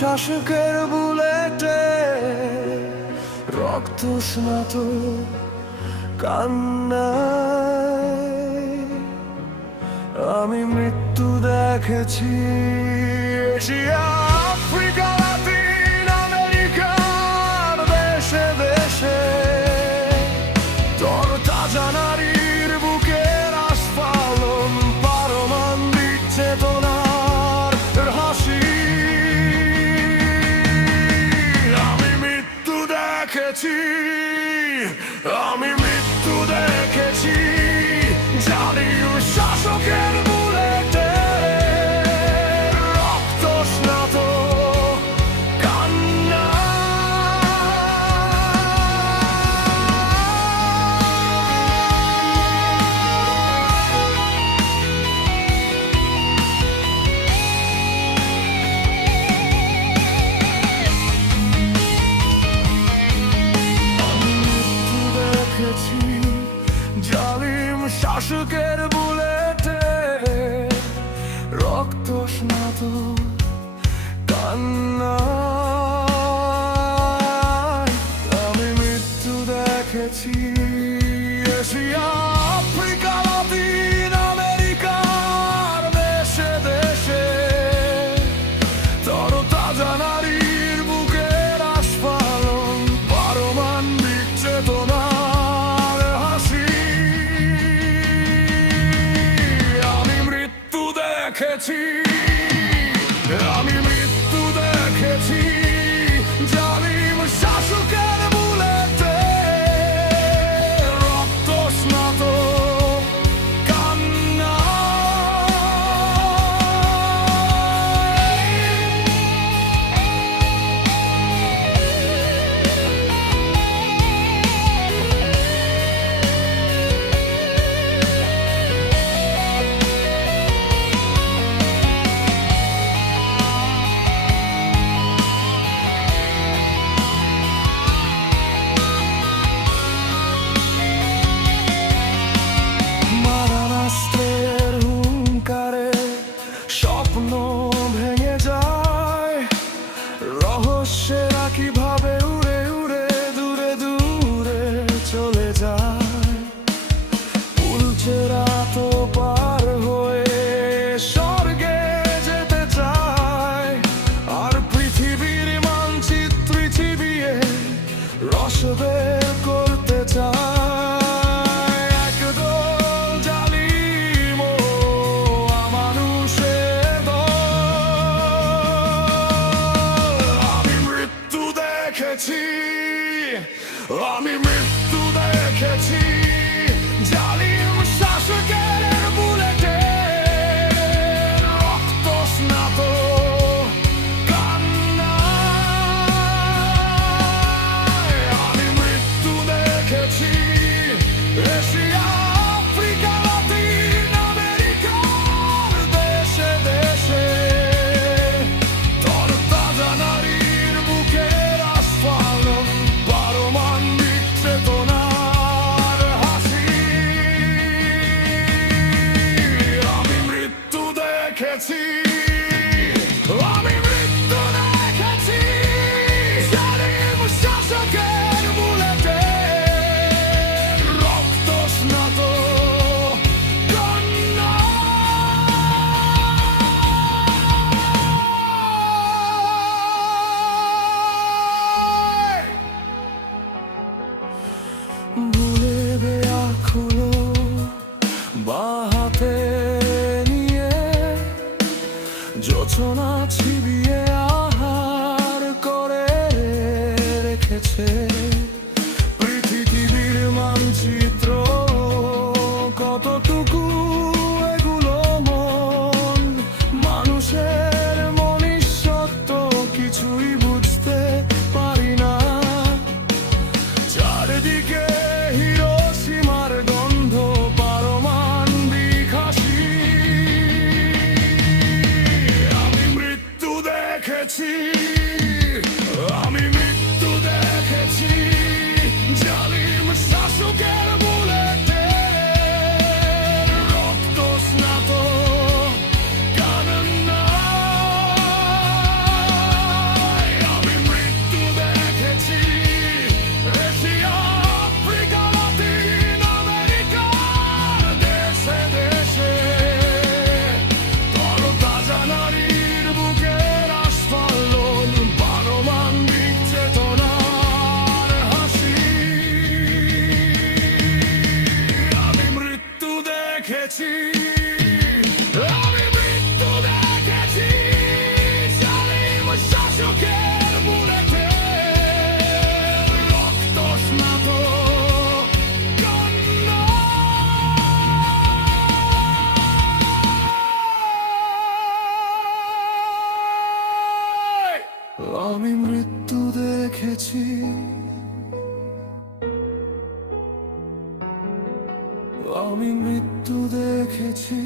শাসকের বুলেটে রক্ত স্নাত কান্নায় আমি মৃত্যু দেখেছি। এশিয়া, আফ্রিকা, লাতিন আমেরিকার দেশে দেশে তোর তাজা নারীর বুকের আস্ফালন, পারমাণবিক চেতনার হাসি। আমি মৃত্যু দেখেছি, আমি মৃত্যু দেখেছি, জালিম শাসকের বুলেটে রক্ত স্নাত কান্না। জালিম শাসকের বুলেটে রক্ত স্নাত কান্নায় আমি মৃত্যু দেখেছি। এশিয়া, আফ্রিকা, লাতিন আমেরিকার দেশে দেশে তোর তাজা নারীর বুকের আস্ফালন, পারমাণবিক চেতনা। আমি মৃত্যু দেখেছি, জালিম শাসকের বুলেটে রক্ত স্নাত কান্না। স্বপ্ন ভেঙে যায়, রহস্যেরা কিভাবে উড়ে উড়ে দূরে দূরে চলে যায়। উল্চেরা তো পার হয়ে স্বর্গে যেতে চায়, আর পৃথিবীর মানচিত্র চিবিয়ে রস বের করতে চায়। আমি মৃত্যু দেখেছি, জালিম শাসক দেখেছি, আমি মৃত্যু দেখেছি, জালিম শাসকের বুলেটে রক্ত স্নাত কান্না। আমি মৃত্যু দেখেছি, আমি মৃত্যু দেখেছি।